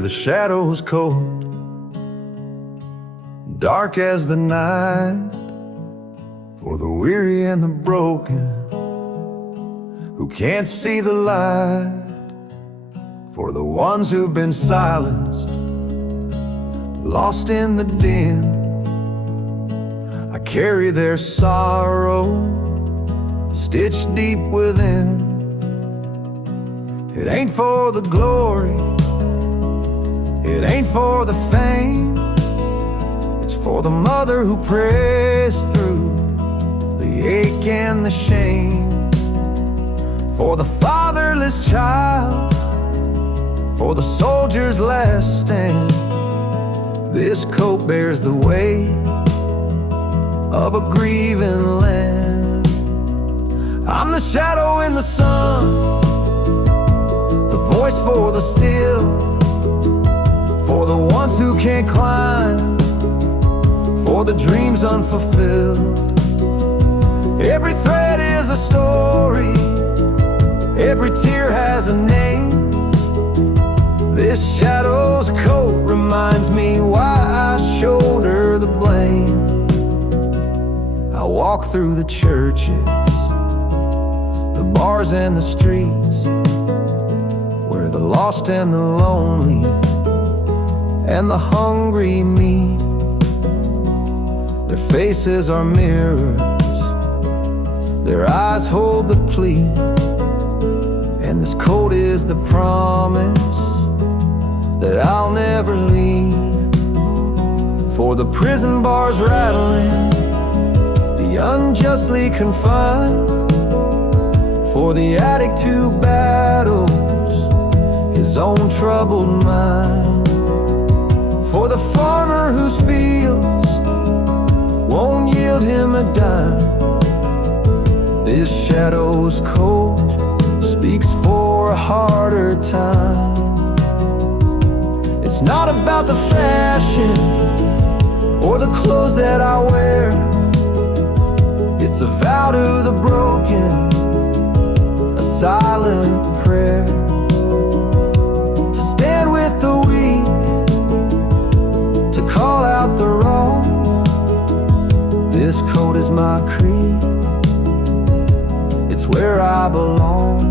where the shadow's cold, dark as the night, for the weary and the broken who can't see the light, for the ones who've been silenced, lost in the din. I carry their sorrow stitched deep within. It ain't for the glory, it ain't for the fame, it's for the mother who prays through the ache and the shame, for the fatherless child, for the soldier's last stand. This coat bears the weight of a grieving land. I'm the shadow in the sun, the voice for the still, for the ones who can't climb, for the dreams unfulfilled. Every thread is a story, every tear has a name. This shadow's coat reminds me why I shoulder the blame. I walk through the churches, the bars and the streets, where the lost and the lonely and the hungry meet. Their faces are mirrors, their eyes hold the plea, and this coat is the promise that I'll never leave. For the prison bars rattling, the unjustly confined, for the addict who battles his own troubled mind, for the farmer whose fields won't yield him a dime. This shadow's coat speaks for a harder time. It's not about the fashion or the clothes that I wear. It's a vow to the broken, a silent prayer, to stand with the weak, to call out the wrong. This coat is my creed, it's where I belong.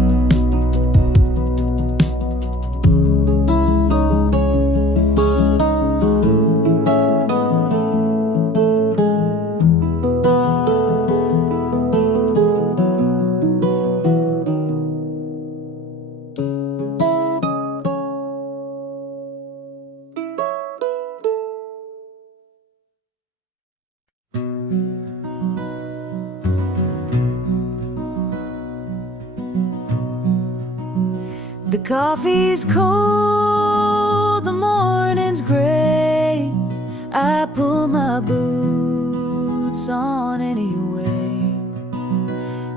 The coffee's cold, the morning's gray. I pull my boots on anyway.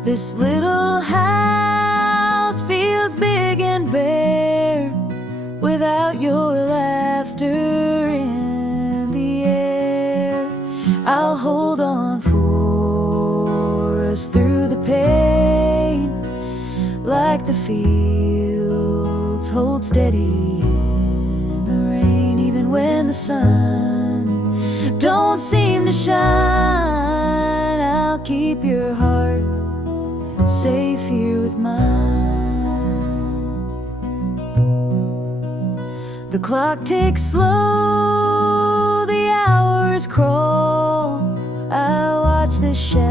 This little house feels big and bare without your laughter in the air. I'll hold on for us through the pain, like the fields hold steady in the rain. Even when the sun don't seem to shine, I'll keep your heart safe here with mine. The clock ticks slow, the hours crawl. I watch the shadows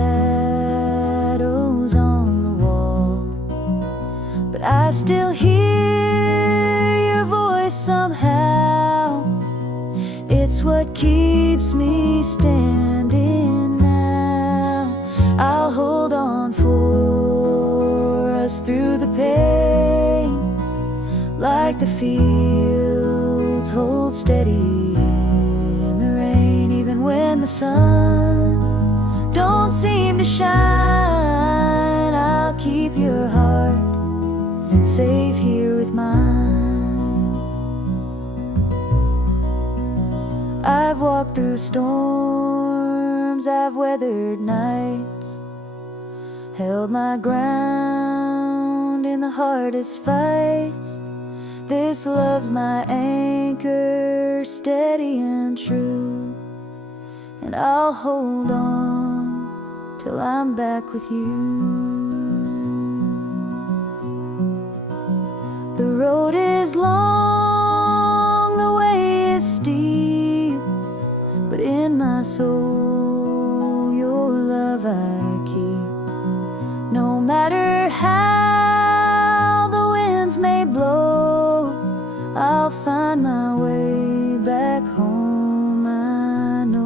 on the wall, but I still hear your voice somehow. It's what keeps me standing now. I'll hold on for us through the pain, like the fields hold steady in the rain. Even when the sun don't seem to shine, I'll keep your heart safe here with mine. I've walked through storms, I've weathered nights, held my ground in the hardest fights. This love's my anchor, steady and true, and I'll hold on till I'm back with you. The road is long, the way is steep, but in my soul your love I keep. No matter how the winds may blow, I'll find my way back home, I know.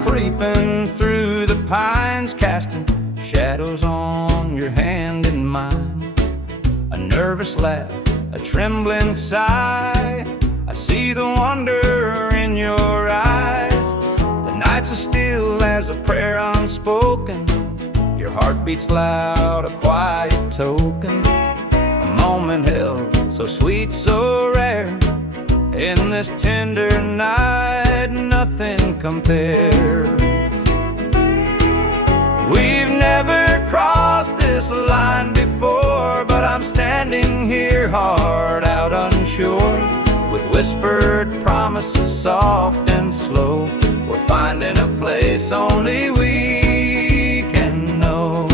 Creeping through the pines, casting shadows on your hand and mine. A nervous laugh, a trembling sigh, I see the wonder in your eyes. The nights are still as a prayer unspoken, your heart beats loud, a quiet token. A moment held, so sweet, so rare, in this tender night, nothing compares. We've never crossed this line before, but I'm standing here, heart out unsure, with whispered promises soft and slow. We're finding a place only we can know.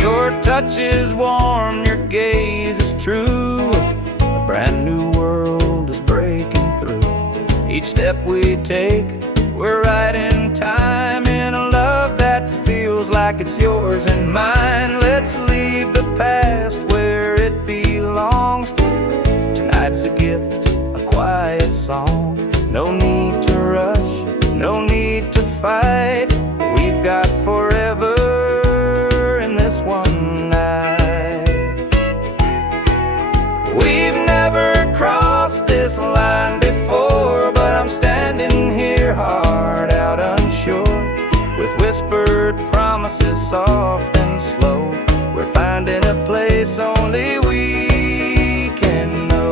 Your touch is warm, your gaze is true, a brand new world is breaking through. Each step we take, we're right in time, in a love that feels like it's yours and mine. Let's leave the past where it belongs. Tonight's a gift, a quiet song. No need to rush, no need to fight. We've got forever one night. We've never crossed this line before, but I'm standing here, heart out unsure, with whispered promises soft and slow. We're finding a place only we can know.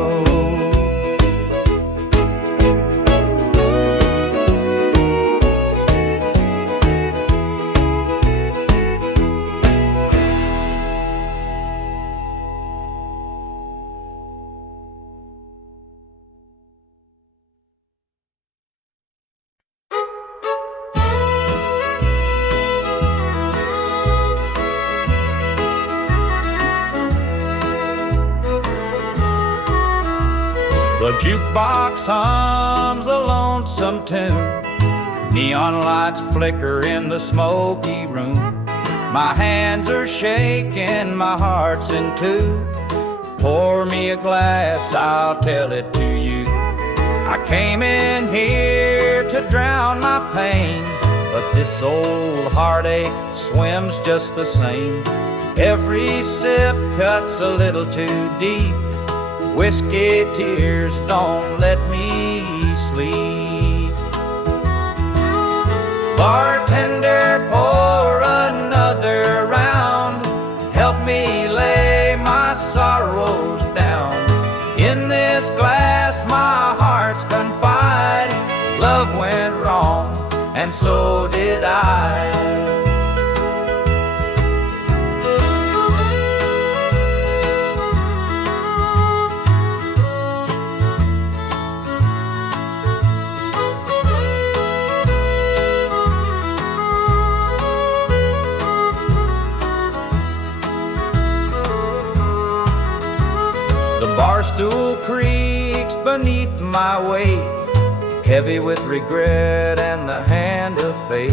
The jukebox hums a lonesome tune, neon lights flicker in the smoky room. My hands are shaking, my heart's in two. Pour me a glass, I'll tell it to you. I came in here to drown my pain, but this old heartache swims just the same. Every sip cuts a little too deep. Whiskey tears don't let me sleep. Bartender, pour another round. Help me lay my sorrows down. In this glass my heart's confide. Love went wrong, and so did I. The bar stool creaks beneath my weight, heavy with regret and the hand of fate.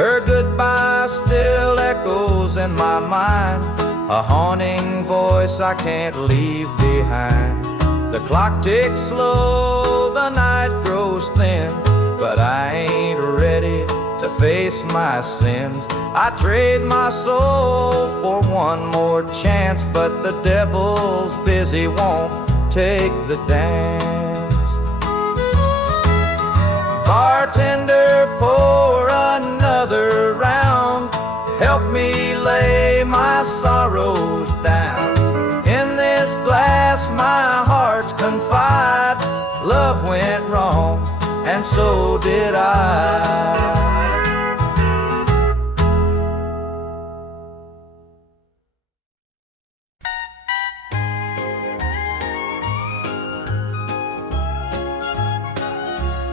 Her goodbye still echoes in my mind, a haunting voice I can't leave behind. The clock ticks slow, the night grows thin, but I ain't ready to face my sins. I trade my soul for one more chance, but the devil's busy, won't take the dance. Bartender, pour another round. Help me lay my sorrows down. In this glass my heart's confide. Love went wrong, and so did I.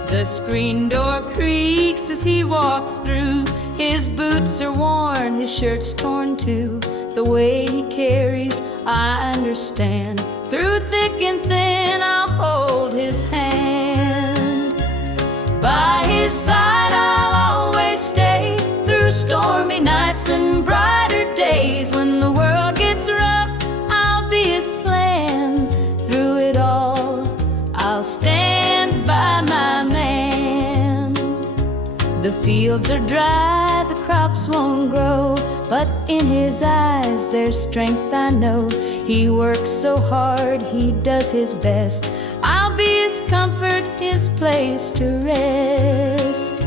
The screen door creaks as he walks through. His boots are worn, his shirt's torn too. The way he carries, I understand. Through thick and thin, I'll hold his hand. By his side, I'll always stay. Through stormy nights and brighter days. When the world gets rough, I'll be his plan. Through it all, I'll stand by my man. The fields are dry, the crops won't grow, but in his eyes there's strength, I know. He works so hard, he does his best. I'll be his comfort, his place to rest.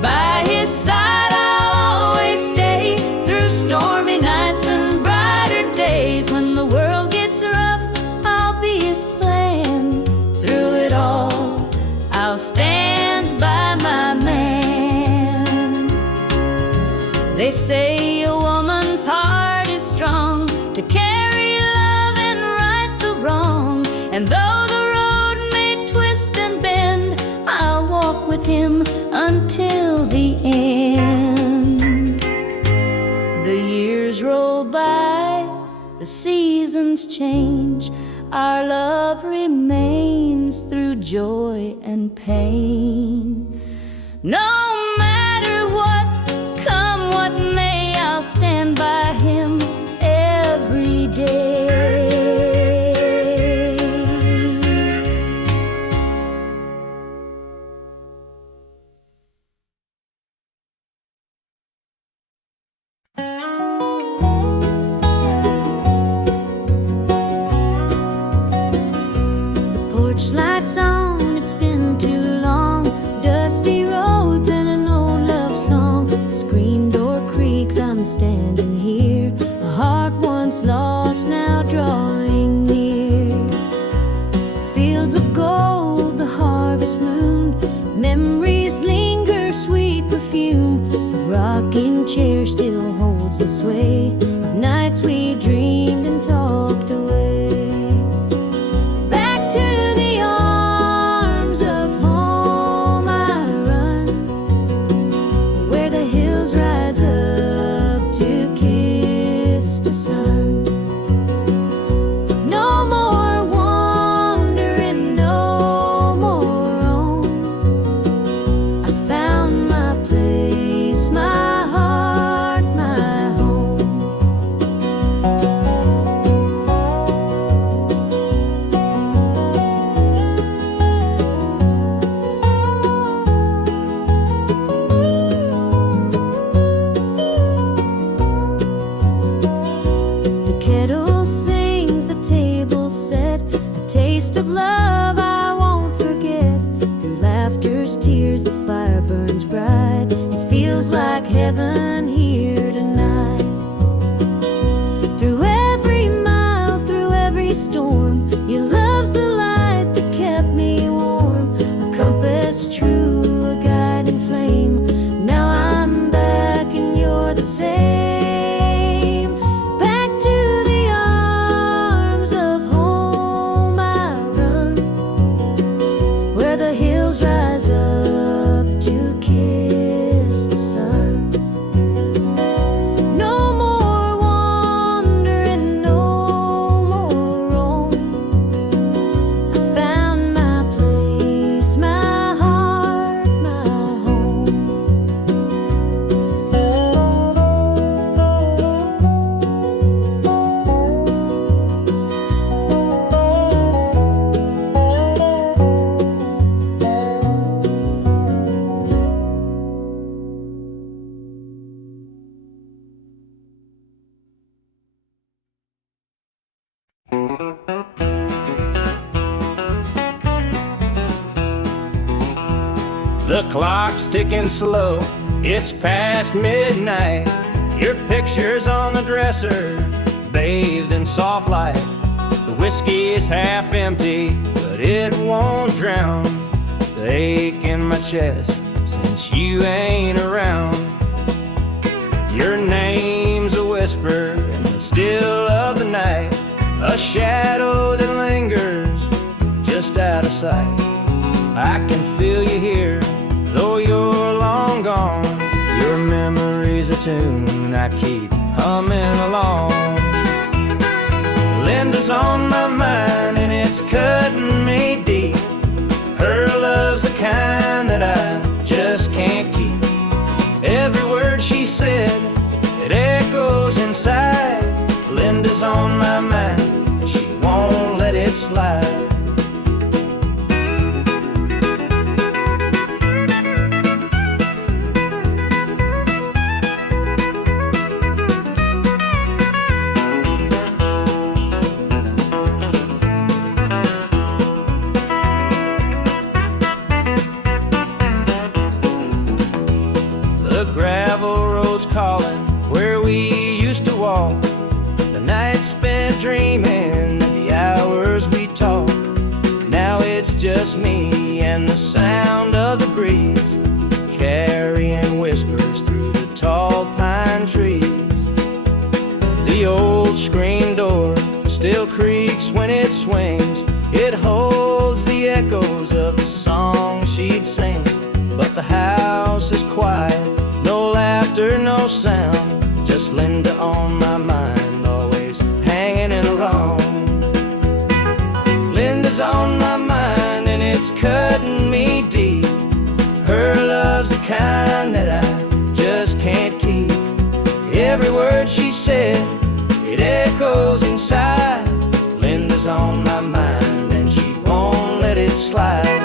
By his side I'll always stay. Through stormy nights and brighter days. When the world gets rough, I'll be his plan. Through it all, I'll stand by my man. They say a woman's heart is strong to carry love and right the wrong. And though the road may twist and bend, I'll walk with him until the end. The years roll by, the seasons change. Our love remains through joy and pain. No matter what, come what may, I'll stand by him every day. Porch lights on, it's been too long. Dusty roads and an old love song. The screen door creaks, I'm standing here. A heart once lost, now drawing near. Fields of gold, the harvest moon. Memories linger, sweet perfume. The rocking chair still holds the sway of nights we dreamed and talked away. Sun. No more wandering, no more roam. I found my place, my heart, my home. Kettle sings, the table set, a taste of love I won't forget. Through laughter's tears, the fire burns bright. It feels like heaven here tonight. Through every mile, through every storm, your love's the light that kept me warm. A compass true, a guiding flame. Now I'm back and you're the same. Back to the arms of home I run, where the hills rise up to kiss the sun. No more wandering, no more roam. I found my place, my heart, my home. The clock's ticking slow, it's past midnight. Your picture's on the dresser, bathed in soft light. The whiskey is half empty, but it won't drown the ache in my chest since you ain't around. Your name's a whisper in the still of the night, a shadow that lingers just out of sight. I can feel you here, though you're long gone. Your memory's a tune I keep humming along. Linda's on my mind and it's cutting me deep. Her love's the kind that I just can't keep. Every word she said, it echoes inside. Linda's on my mind and she won't let it slide. Calling where we used to walk, the nights spent dreaming, the hours we talked. Now it's just me and the sound of the breeze, carrying whispers through the tall pine trees. The old screen door still creaks when it swings. It holds the echoes of the song she'd sing, but the house is quiet. No laughter, no sound, just Linda on my mind, always hanging in a wrong. Linda's on my mind and it's cutting me deep. Her love's the kind that I just can't keep. Every word she said, it echoes inside. Linda's on my mind and she won't let it slide.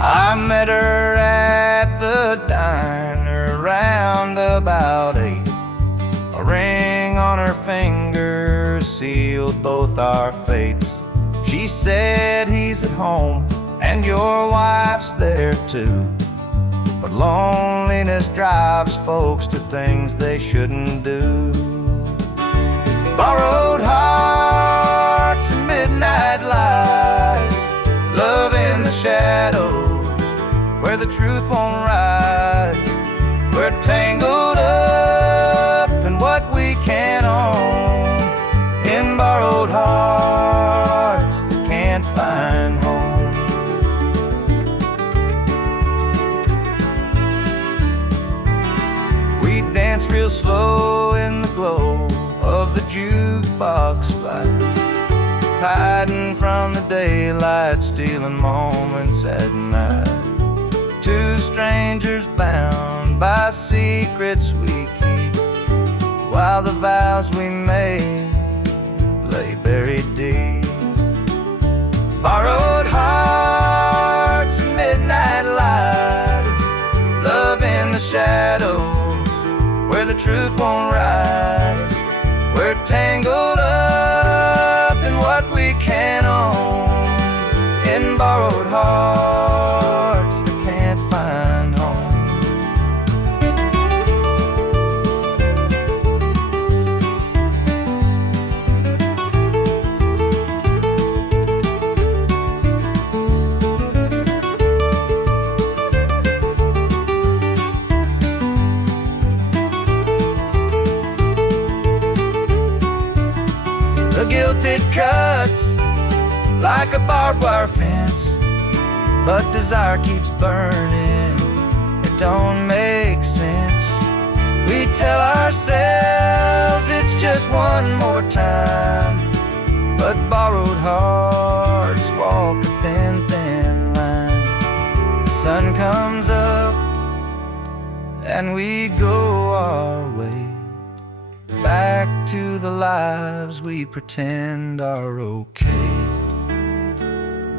I met her at the diner around about 8. A ring on her finger sealed both our fates. She said he's at home and your wife's there too, but loneliness drives folks to things they shouldn't do. Borrowed hearts and midnight lies, love in the shadows where the truth won't rise. We're tangled up in what we can't own, in borrowed hearts that can't find home. We dance real slow in the glow of the jukebox light, hiding from the daylight, stealing moments at night. To two strangers bound by secrets we keep, while the vows we made lay buried deep. Borrowed hearts and midnight lights, love in the shadows where the truth won't rise. We're tangled up in what we can't own, in borrowed hearts that can't find home. The guilt it cuts like a barbed wire fence, but desire keeps burning. It don't make sense. We tell ourselves it's just one more time, but borrowed hearts walk a thin, thin line. The sun comes up and we go our way, back to the lives we pretend are okay.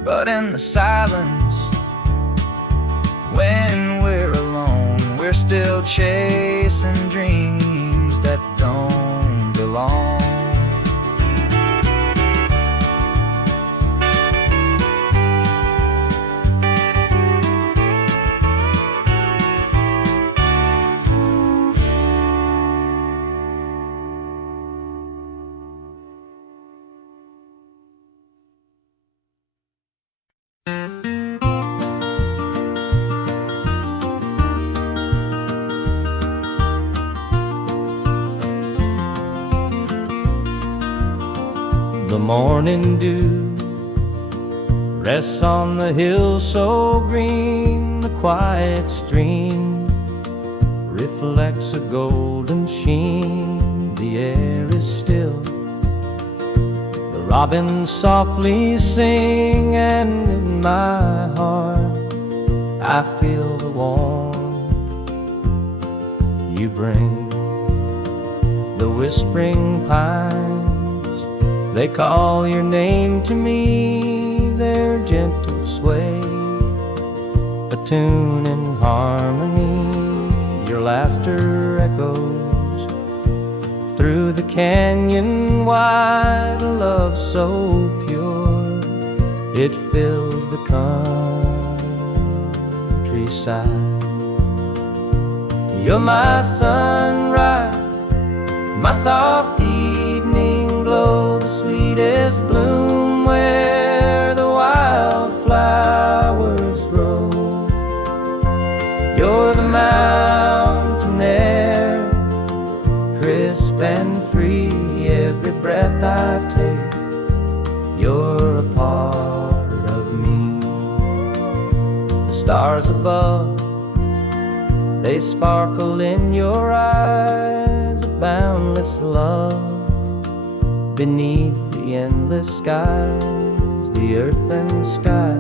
But in the silence, when we're alone, we're still chasing dreams that don't belong. The morning dew rests on the hill so green, the quiet stream reflects a golden sheen. The air is still, the robins softly sing, and in my heart I feel the warmth you bring. The whispering pines, they call your name to me, their gentle sway, a tune in harmony. Your laughter echoes through the canyon wide, a love so pure it fills the countryside. You're my sunrise, my soft evening glow, the sweetest bloom where the wildflowers grow. You're the mountain air, crisp and free, every breath I take, you're a part of me. The stars above, they sparkle in your eyes, a boundless love beneath the endless skies. The earth and sky,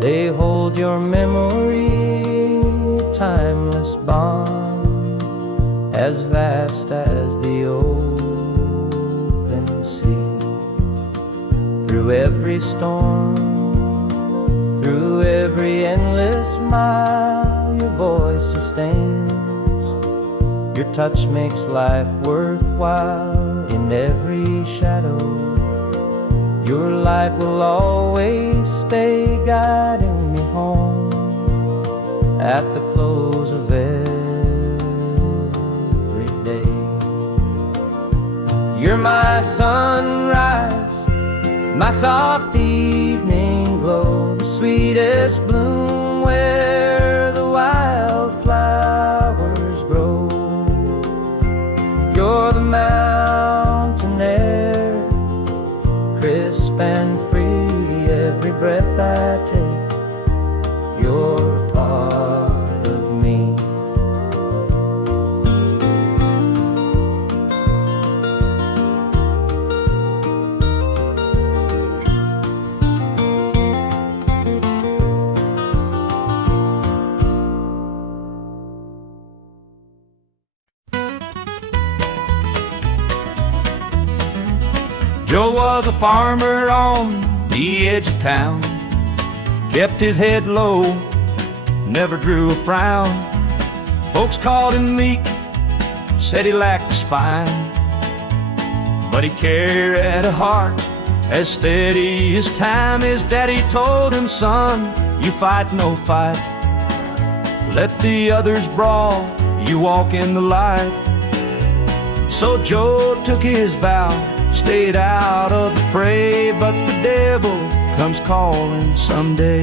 they hold your memory, a timeless bond, as vast as the open sea. Through every storm, through every endless mile, your voice sustains, your touch makes life worthwhile. In every shadow, your light will always stay, guiding me home at the close of every day. You're my sunrise, my soft evening glow, the sweetest bloom where the wildflowers grow. You're the mountain air, crisp and free, every breath I take, you're part of me. Joe was a farmer on the edge of town, kept his head low, never drew a frown. Folks called him meek, said he lacked a spine, but he carried a heart as steady as time. His daddy told him, son, you fight no fight, let the others brawl, you walk in the light. So Joe took his vow, stayed out of the fray, but the devil comes calling someday.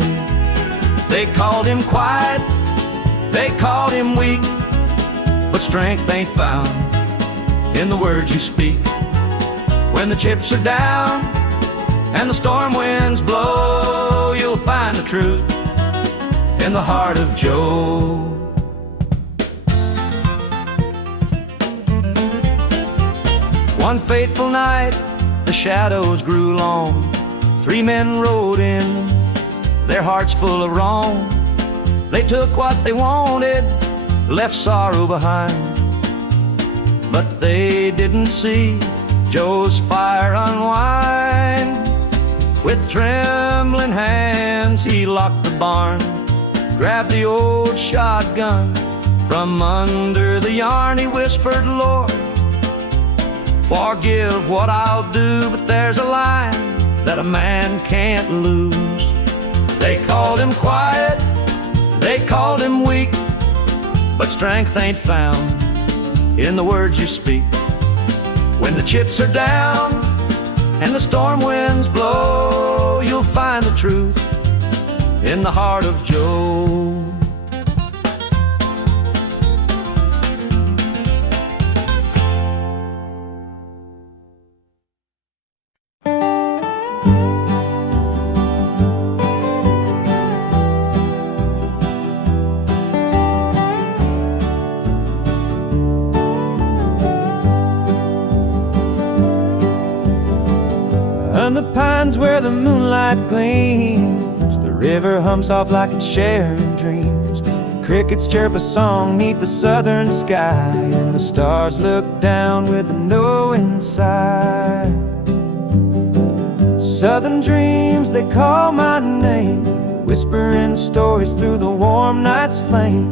They called him quiet, they called him weak, but strength ain't found in the words you speak. When the chips are down and the storm winds blow, you'll find the truth in the heart of Joe. One fateful night, the shadows grew long. 3 men rode in, their hearts full of wrong. They took what they wanted, left sorrow behind, but they didn't see Joe's fire unwind. With trembling hands he locked the barn, grabbed the old shotgun from under the yarn. He whispered, Lord, forgive what I'll do, but there's a line that a man can't lose. They called him quiet, they called him weak, but strength ain't found in the words you speak. When the chips are down and the storm winds blow, you'll find the truth in the heart of Joe. On the pines where the moonlight gleams, the river hums off like it's sharing dreams. The crickets chirp a song neath the southern sky, and the stars look down with a knowing sigh. Southern dreams, they call my name, whispering stories through the warm night's flame.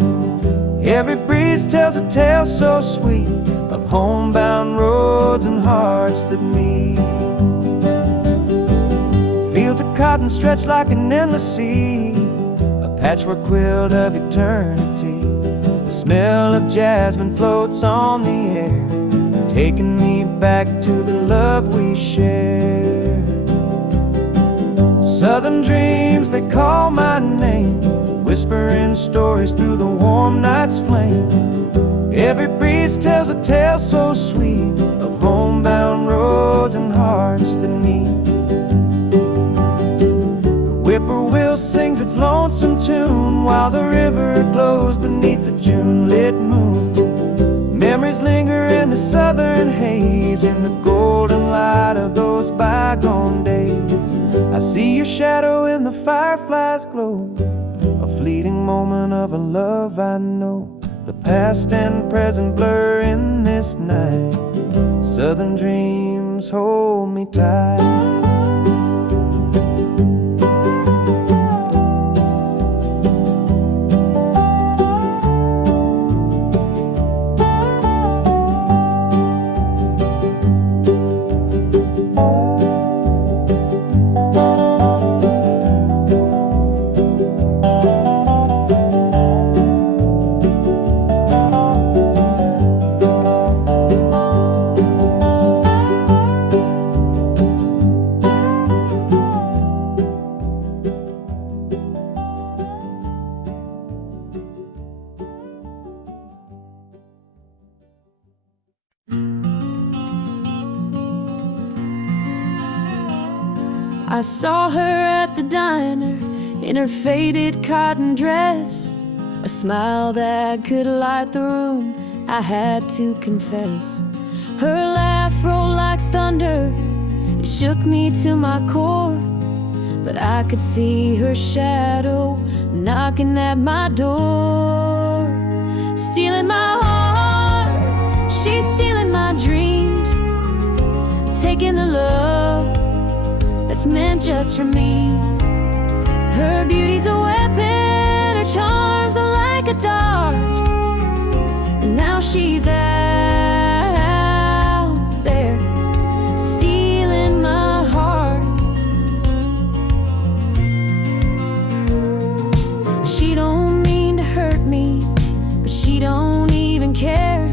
Every breeze tells a tale so sweet of homebound roads and hearts that meet. Fields of cotton stretch like an endless sea, a patchwork quilt of eternity. The smell of jasmine floats on the air, taking me back to the love we shared. Southern dreams, they call my name, whispering stories through the warm night's flame. Every breeze tells a tale so sweet of homebound roads and hearts that meet. Whippoorwill sings its lonesome tune while the river glows beneath the June-lit moon. Memories linger in the southern haze, in the golden light of those bygone days. I see your shadow in the firefly's glow, a fleeting moment of a love I know. The past and present blur in this night. Southern dreams hold me tight. I saw her at the diner in her faded cotton dress, a smile that could light the room, I had to confess. Her laugh rolled like thunder, it shook me to my core, but I could see her shadow knocking at my door. Stealing my heart, she's stealing my dreams, taking the love that's meant just for me. Her beauty's a weapon, her charms are like a dart, and now she's out there stealing my heart. She don't mean to hurt me, but she don't even care.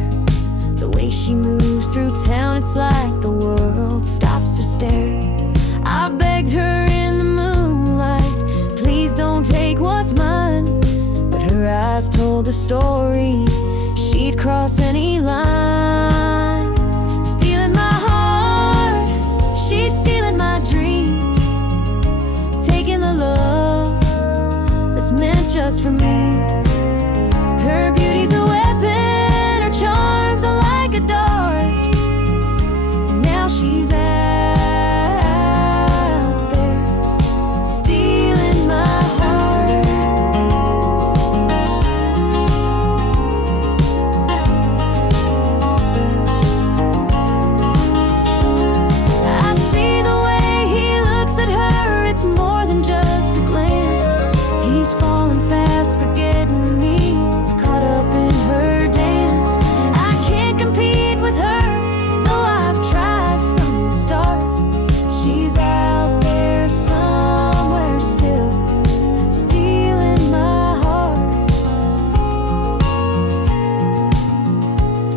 The way she moves through town, it's like the world stops to stare. I begged her in the moonlight, please don't take what's mine, but her eyes told the story, she'd cross any line. Stealing my heart, she's stealing my dreams, taking the love that's meant just for me. Her beauty's a weapon, her charms are like a dart, and now she's out there stealing my heart. I see the way he looks at her, it's more than just a glance. He's falling fast, forgetting me, caught up in her dance. I can't compete with her, though I've tried from the start. She's out there somewhere still, stealing my heart.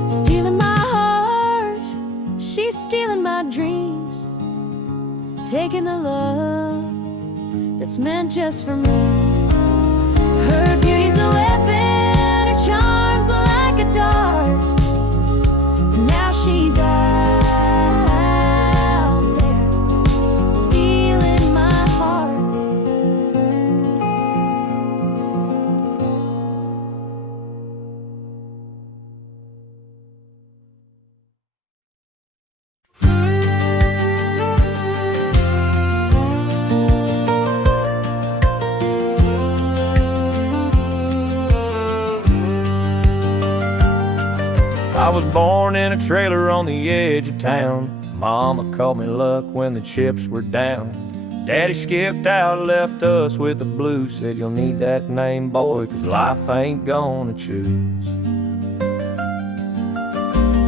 Stealing my heart, she's stealing my dreams, taking the love that's meant just for me. Her beauty's a weapon, her charms are like a dart, and now she's out there stealing my heart. I was born in a trailer on the edge of town. Mama called me luck when the chips were down. Daddy skipped out, left us with the blues. Said you'll need that name, boy, 'cause life ain't gonna choose.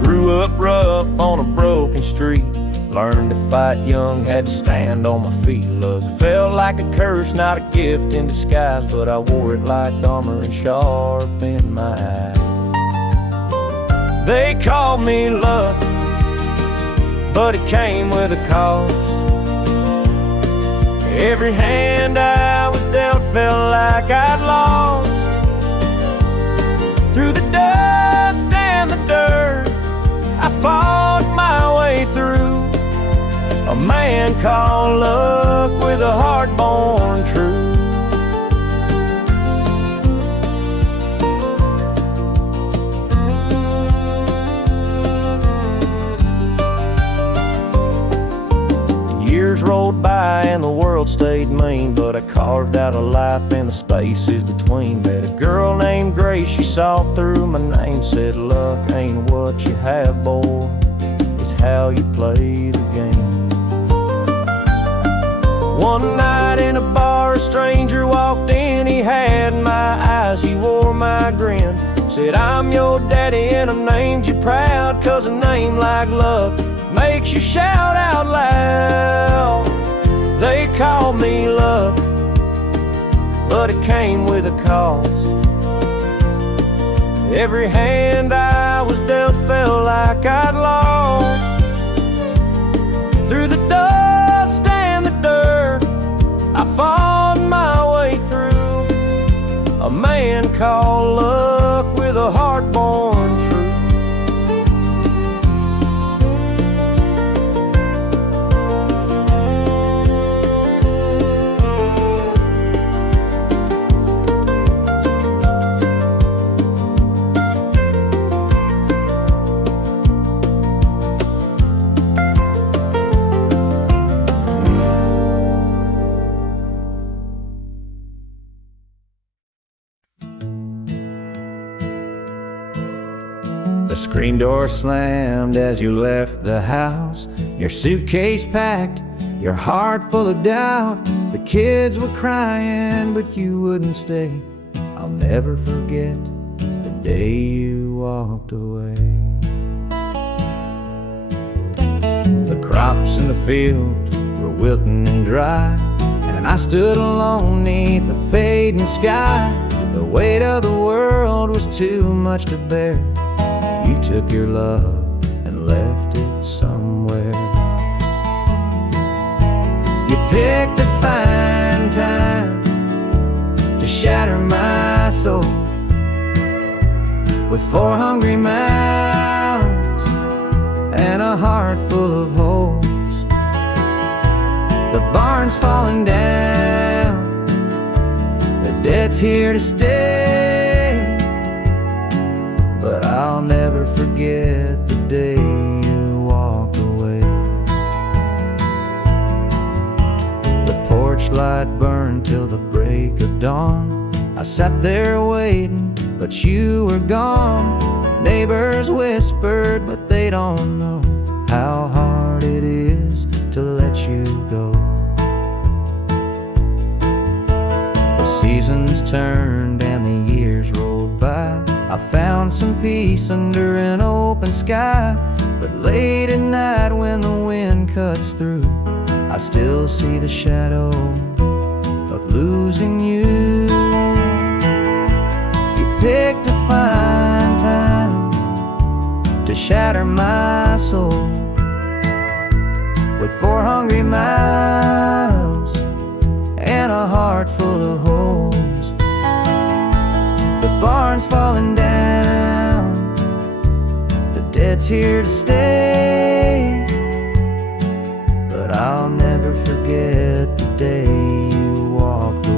Grew up rough on a broken street. Learned to fight young, had to stand on my feet. Look, felt like a curse, not a gift in disguise, but I wore it like armor and sharp in my eye. They called me luck, but it came with a cost. Every hand I was dealt felt like I'd lost. Through the dust and the dirt, I fought my way through. A man called luck with a heart born true. Years rolled by and the world stayed mean, but I carved out a life in the spaces between. Met a girl named Grace, she saw through my name, said luck ain't what you have, boy, it's how you play the game. One night in a bar, a stranger walked in, he had my eyes, he wore my grin. Said, I'm your daddy and I named you proud, 'cause a name like luck makes you shout out loud. They called me luck, but it came with a cost. Every hand I was dealt felt like I'd lost. Through the dust and the dirt, I fought my way through. A man called luck with a heart born true. The screen door slammed as you left the house, your suitcase packed your heart full of doubt. The kids were crying, but you wouldn't stay. I'll never forget the day you walked away. The crops in the field were wilting and dry, and I stood alone neath the fading sky. The weight of the world was too much to bear. You took your love and left it somewhere. You picked a fine time to shatter my soul with 4 hungry mouths and a heart full of holes. The barn's falling down, the debt's here to stay, but I'll never forget the day you walked away. The porch light burned till the break of dawn. I sat there waiting, but you were gone. Neighbors whispered, but they don't know how hard it is to let you go. The seasons turned and the years rolled by. I found some peace under an open sky, but late at night when the wind cuts through, I still see the shadow of losing you. You picked a fine time to shatter my soul with 4 hungry mouths and a heart full of holes. The barn's falling down, the debt's here to stay, but I'll never forget the day you walked away.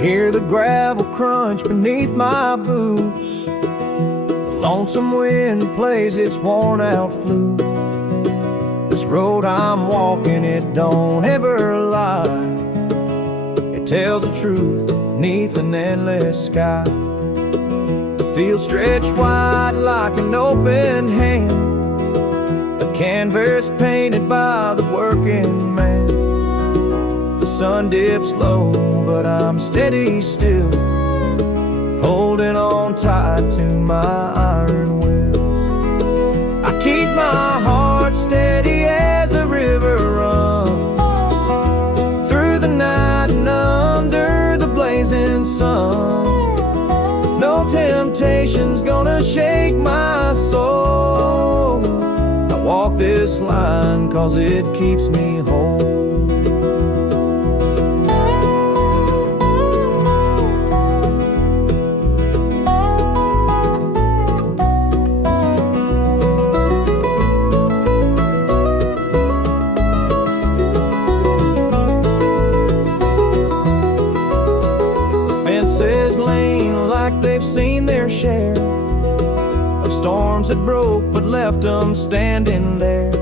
Hear the gravel crunch beneath my boots. The lonesome wind plays its worn out flute. This road I'm walking, it don't ever lie. It tells the truth beneath an endless sky. The field stretched wide like an open hand, a canvas painted by the working man. The sun dips low, but I'm steady still, holding on tight to my iron will. I keep my heart steady as the river runs through the night and under the blazing sun. No temptation's gonna shake my soul. I walk this line 'cause it keeps me whole. They've seen their share of storms that broke but left them standing there.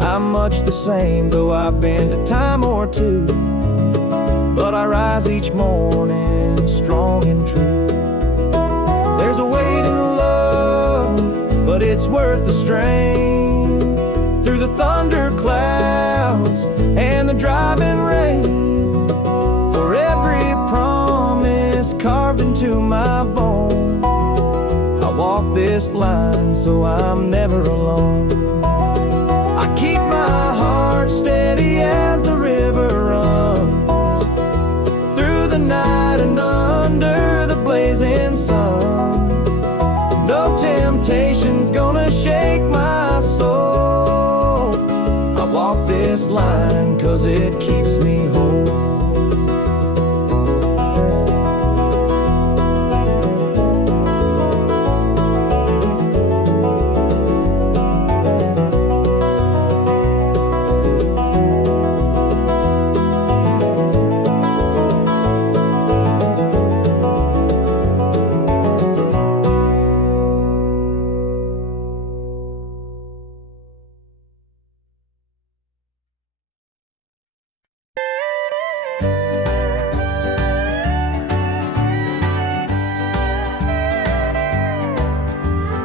I'm much the same, though I've been a time or two, but I rise each morning strong and true. There's a weight in love, but it's worth the strain. Through the thunder clouds and the driving rain, for every promise carved into my bone, I walk this line so I'm never alone. I keep my heart steady as the river runs through the night and under 'cause it keeps me whole.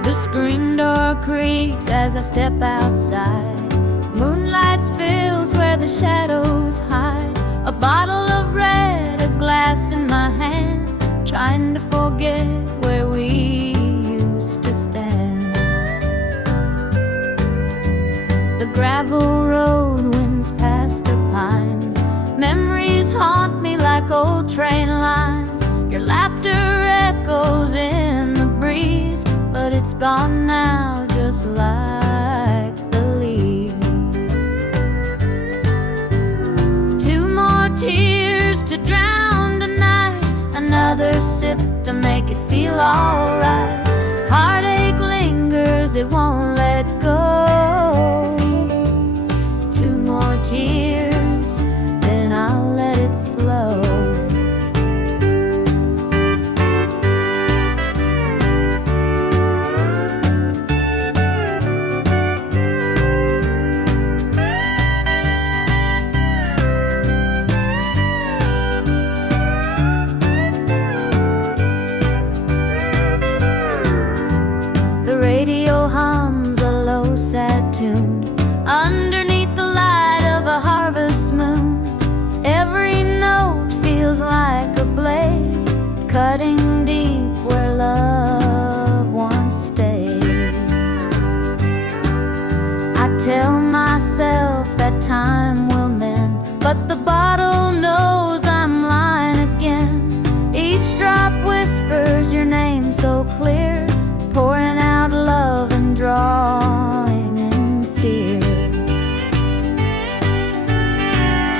The screen door creaks as I step outside. Moonlight spills where the shadows hide. A bottle of red, a glass in my hand, trying to forget where we used to stand. The gravel road winds past the pines. Memories haunt me like old train lines. Your laughter echoes in the breeze, but it's gone now, just like the leaves. Two more tears to drown tonight, another sip to make it feel alright. Heartache lingers, it won't let go. Two more tears, then I'll let it flow. Radio hums a low, sad tune underneath the light of a harvest moon. Every note feels like a blade, cutting deep where love once stayed. I tell myself that time will mend, but the bottle knows I'm lying again. Each drop whispers your name so clear, pouring out love and drawing in fear.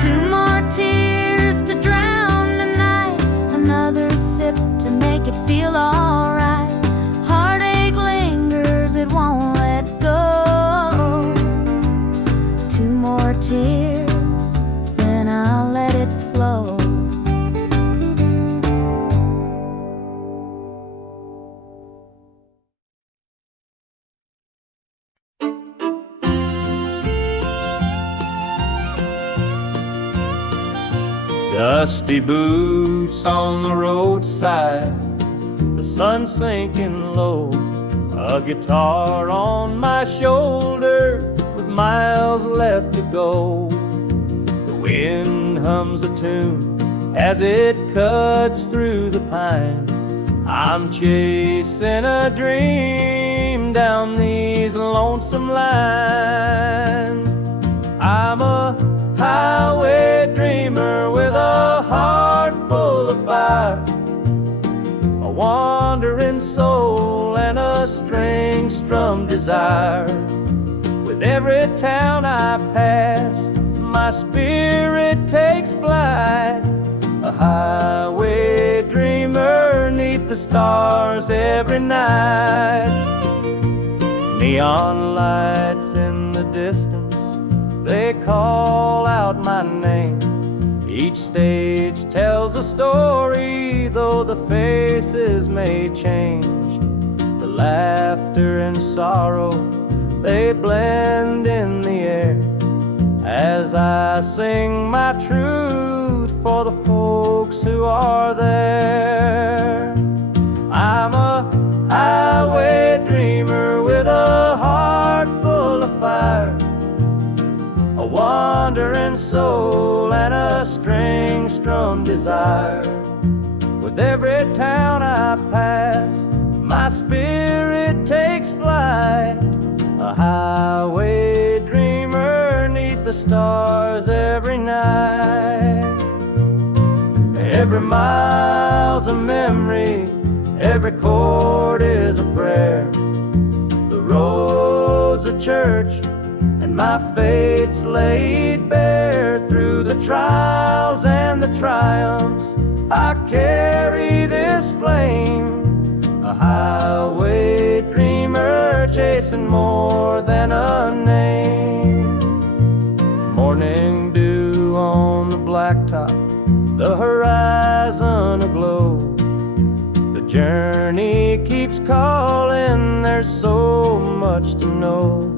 Two more tears to drown tonight, another sip to make it feel alright. Heartache lingers, it won't let go. Two more tears, then I'll let it flow. Dusty boots on the roadside, the sun sinking low, a guitar on my shoulder with miles left to go. The wind hums a tune as it cuts through the pines. I'm chasing a dream down these lonesome lines. I'm a highway dreamer with a heart full of fire, a wandering soul and a string-strummed desire. With every town I pass, my spirit takes flight, a highway dreamer 'neath the stars every night. Neon lights in the distance, they call out my name. Each stage tells a story, though the faces may change. The laughter and sorrow, they blend in the air as I sing my truth for the folks who are there. I'm a highway dreamer with a heart full of fire, a wandering soul and a string-strummed desire. With every town I pass, my spirit takes flight, a highway dreamer 'neath the stars every night. Every mile's a memory, every chord is a prayer. The road's a church and My fate's laid bare through the trials and the triumphs. I carry this flame, a highway dreamer chasing more than a name. Morning dew on the blacktop, the horizon aglow. The journey keeps calling, there's so much to know.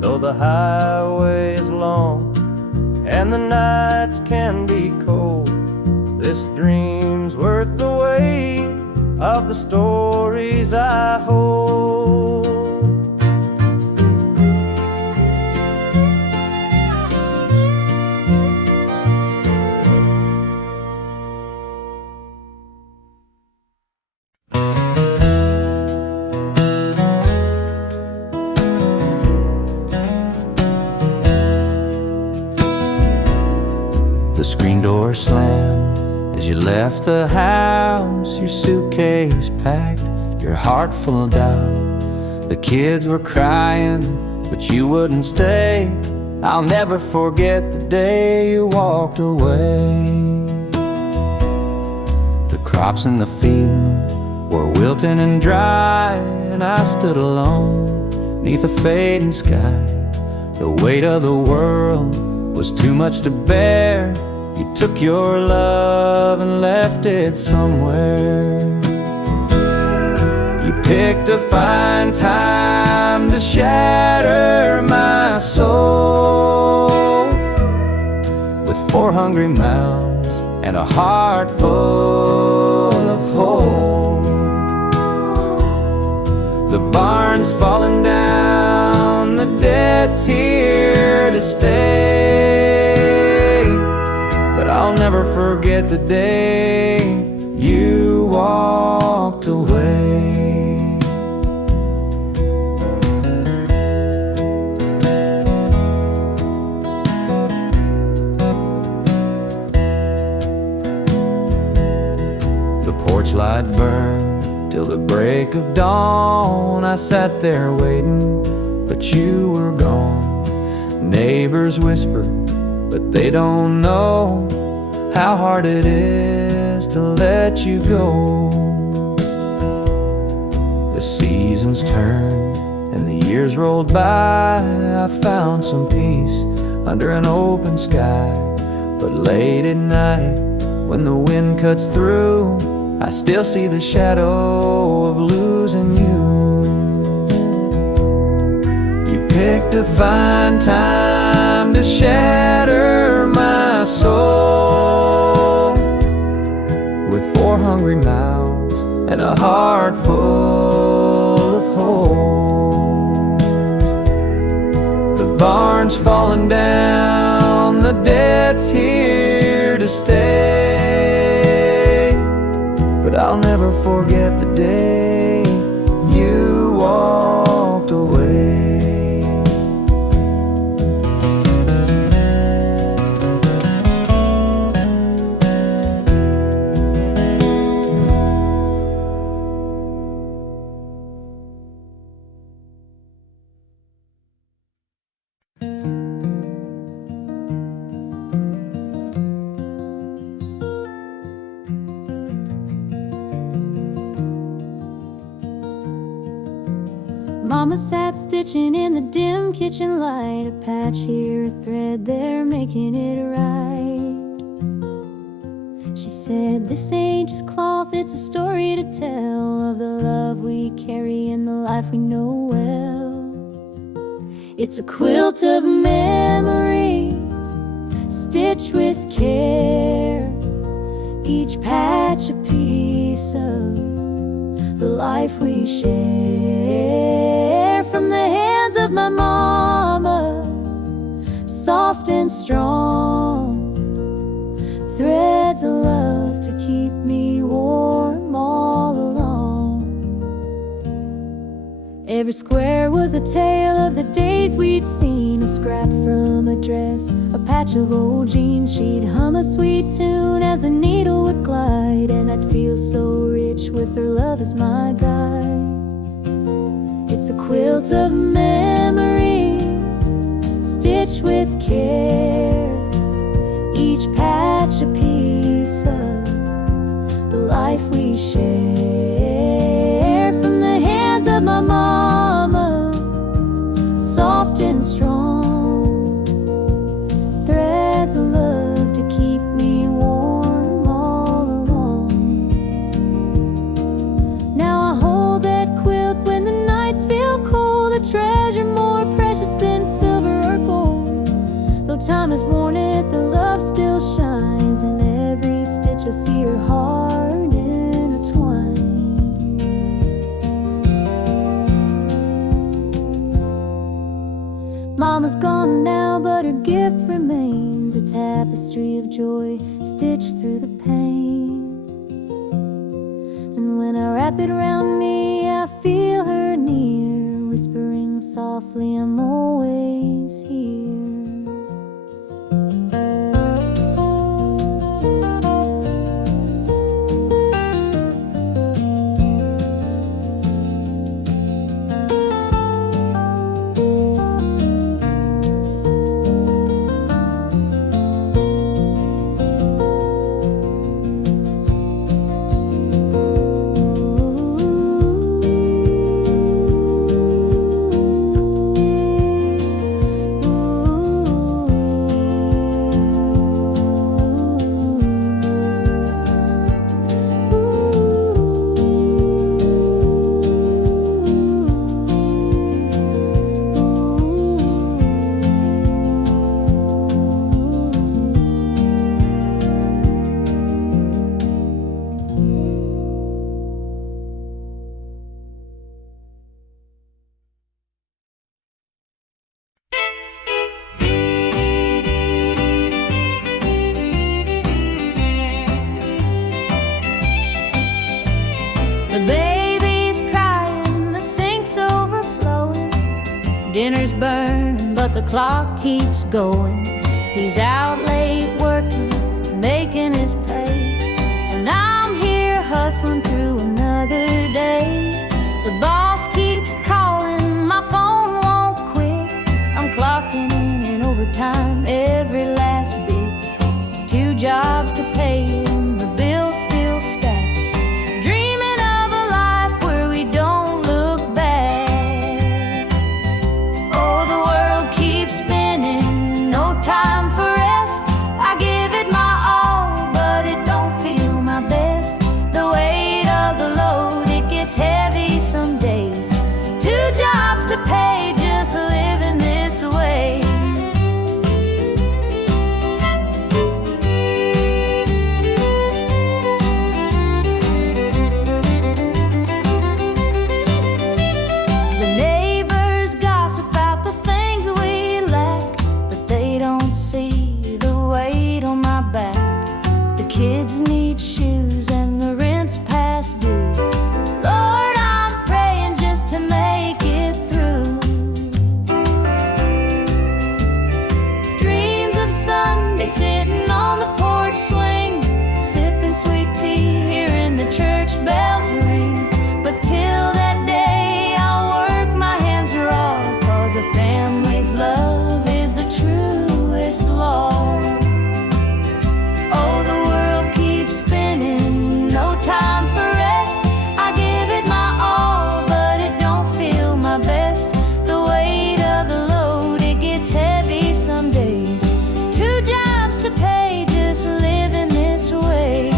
Though the highway is long and the nights can be cold, this dream's worth the weight of the stories I hold. The screen door slammed as you left the house, your suitcase packed, your heart full of doubt. The kids were crying, but you wouldn't stay. I'll never forget the day you walked away. The crops in the field were wilting and dry, and I stood alone neath a fading sky. The weight of the world was too much to bear. You took your love and left it somewhere. You picked a fine time to shatter my soul with 4 hungry mouths and a heart full of holes. The barn's falling down, the debt's here to stay, but I'll never forget the day you walked away. The porch light burned till the break of dawn. I sat there waiting, but you were gone. Neighbors whispered, but they don't know how hard it is to let you go. The seasons turned and the years rolled by. I found some peace under an open sky, but late at night when the wind cuts through, I still see the shadow of losing you. You picked a fine time to shatter my soul with 4 hungry mouths and a heart full of holes. The barn's falling down, the debt's here to stay, but I'll never forget the day you walked away. Mama sat stitching in the dim kitchen light, a patch here, a thread there, making it right. She said, this ain't just cloth, it's a story to tell of the love we carry and the life we know well. It's a quilt of memories, stitched with care, each patch a piece of the life we share. From the hands of my mama, soft and strong, threads of love to keep me warm all along. Every square was a tale of the days we'd seen, a scrap from a dress, a patch of old jeans. She'd hum a sweet tune as the needle would glide, and I'd feel so rich with her love as my guide. It's a quilt of memories, stitched with care, each patch a piece of the life we share. From the hands of my mama, soft and strong, threads of love to keep me warm all along. Now I hold that quilt when the nights feel cold, a treasure more precious than silver or gold. Though time has worn it, the love still shines. In every stitch I see her heart intertwined. Mama's gone now, but her gift remains, a tapestry of joy stitched through the pain. And when I wrap it around me, I feel her near, whispering softly, I'm always here. The baby's crying, the sink's overflowing, dinner's burning, but the clock keeps going. He's out late working, making his pay, and I'm here hustling through another day. The boss keeps calling, my phone won't quit. I'm clocking in overtime, every last bit. 2 jobs to pay and the bills still stack. Some days, 2 jobs to pay, just living this way. The neighbors gossip about the things we lack, but they don't see the weight on my back. The kids need shoes and the rent's past due. To make it through. Dreams of Sunday, sitting on the porch swing, sipping sweet tea, hearing the church bells ring. But till that day, I'll work my hands raw, 'cause a family's love is the truest law. Oh, the world keeps spinning, no time for rest. I give it my all, but it don't feel my best. The weight of the load, it gets heavy some days. 2 jobs to pay, just living this way.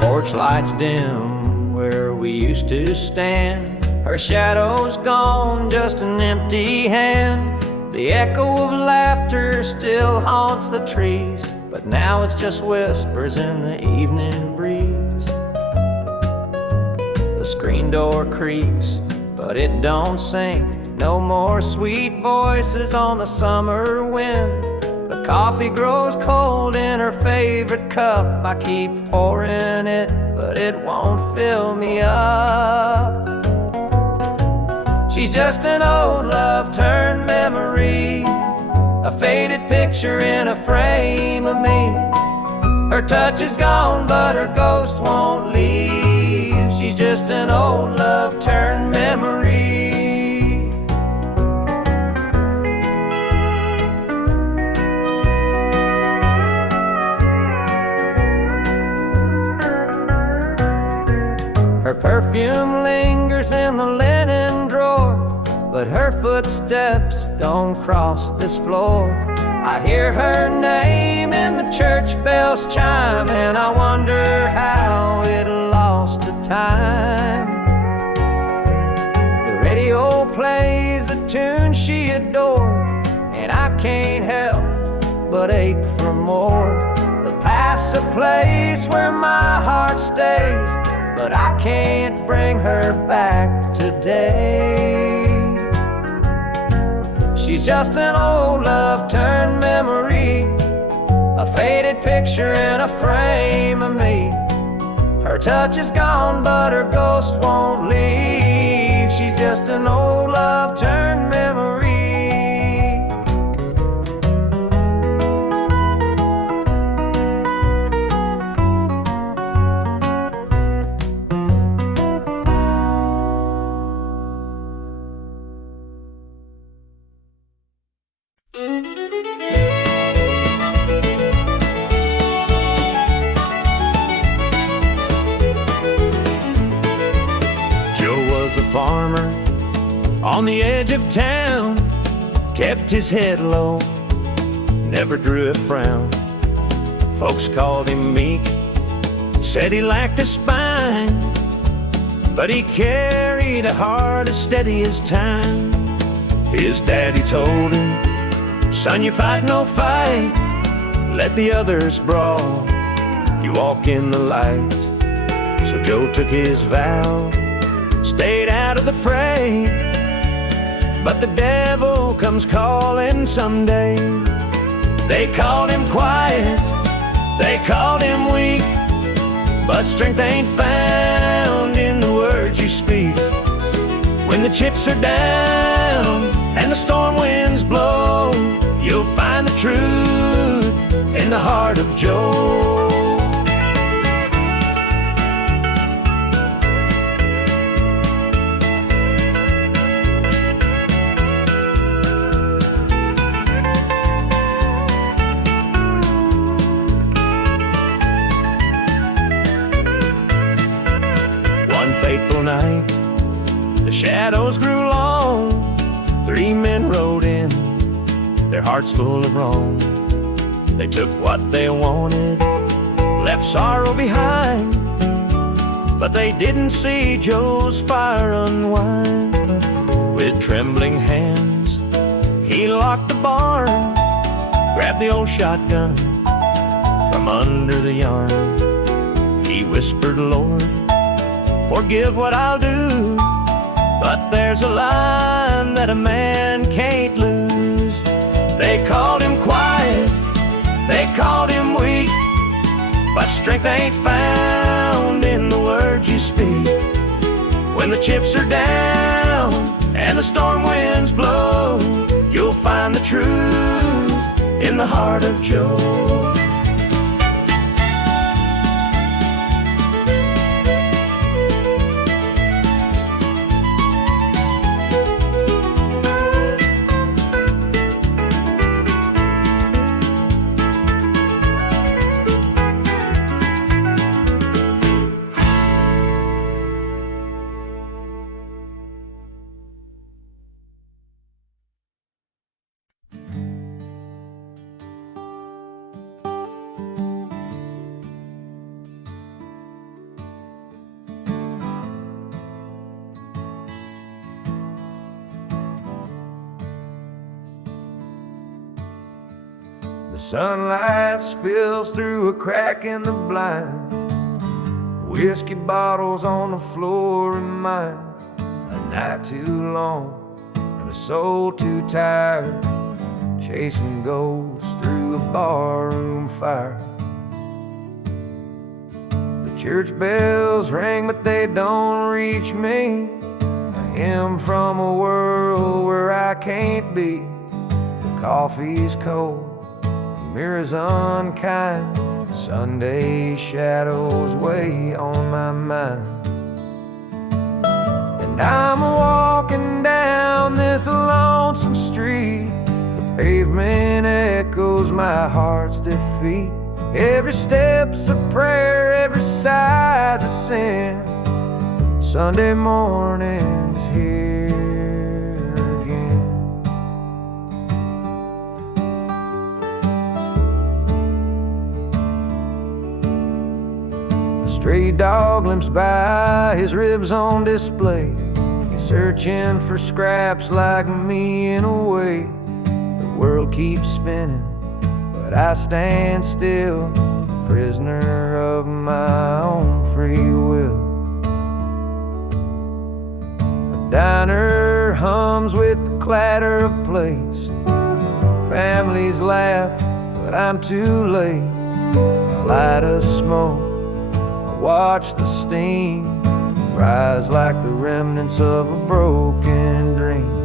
Porch lights dim where we used to stand. Her shadow's gone, just an empty hand. The echo of laughter still haunts the trees, but now it's just whispers in the evening breeze. The screen door creaks, but it don't sing. No more sweet voices on the summer wind. The coffee grows cold in her favorite cup. I keep pouring it, but it won't fill me up. She's just an old love turned memory, a faded picture in a frame of me. Her touch is gone, but her ghost won't leave. She's just an old love turned memory. Her perfume lingers in the linen drawer, but her footsteps don't cross this floor. I hear her name in the church bells chime, and I wonder how it lost to time. The radio plays a tune she adored, and I can't help but ache for more. The past's a place where my heart stays, but I can't bring her back today. She's just an old love turned memory, a faded picture in a frame of me. Her touch is gone, but her ghost won't leave. She's just an old love turned memory. Farmer on the edge of town, kept his head low, never drew a frown. Folks called him meek, said he lacked a spine, but he carried a heart as steady as time. His daddy told him, "Son, you fight no fight, let the others brawl, you walk in the light." So Joe took his vow, stayed out of the fray, but the devil comes calling someday. They called him quiet, they called him weak, but strength ain't found in the words you speak. When the chips are down and the storm winds blow, you'll find the truth in the heart of Joe. Fateful night, the shadows grew long. 3 men rode in, their hearts full of wrong. They took what they wanted, left sorrow behind, but they didn't see Joe's fire unwind. With trembling hands, he locked the barn, grabbed the old shotgun from under the yarn. He whispered, "Lord, forgive what I'll do, but there's a line that a man can't lose." They called him quiet, they called him weak, but strength ain't found in the words you speak. When the chips are down and the storm winds blow, you'll find the truth in the heart of Joe. The sunlight spills through a crack in the blinds. Whiskey bottles on the floor remind a night too long and a soul too tired, chasing ghosts through to a barroom fire. The church bells ring, but they don't reach me. I am from a world where I can't be. The coffee's cold, the mirror's unkind. Sunday shadows weigh on my mind. And I'm walking down this lonesome street. The pavement echoes my heart's defeat. Every step's a prayer, every sigh's a sin. Sunday morning's here again. A stray dog limps by, his ribs on display. He's searching for scraps like me in a way. The world keeps spinning, but I stand still, prisoner of my own free will. The diner hums with the clatter of plates. Families laugh, but I'm too late. I light a smoke, I watch the steam rise like the remnants of a broken dream.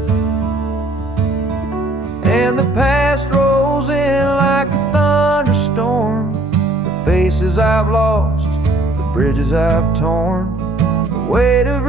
And the past rolls in like a thunderstorm. The faces I've lost, the bridges I've torn, the weight of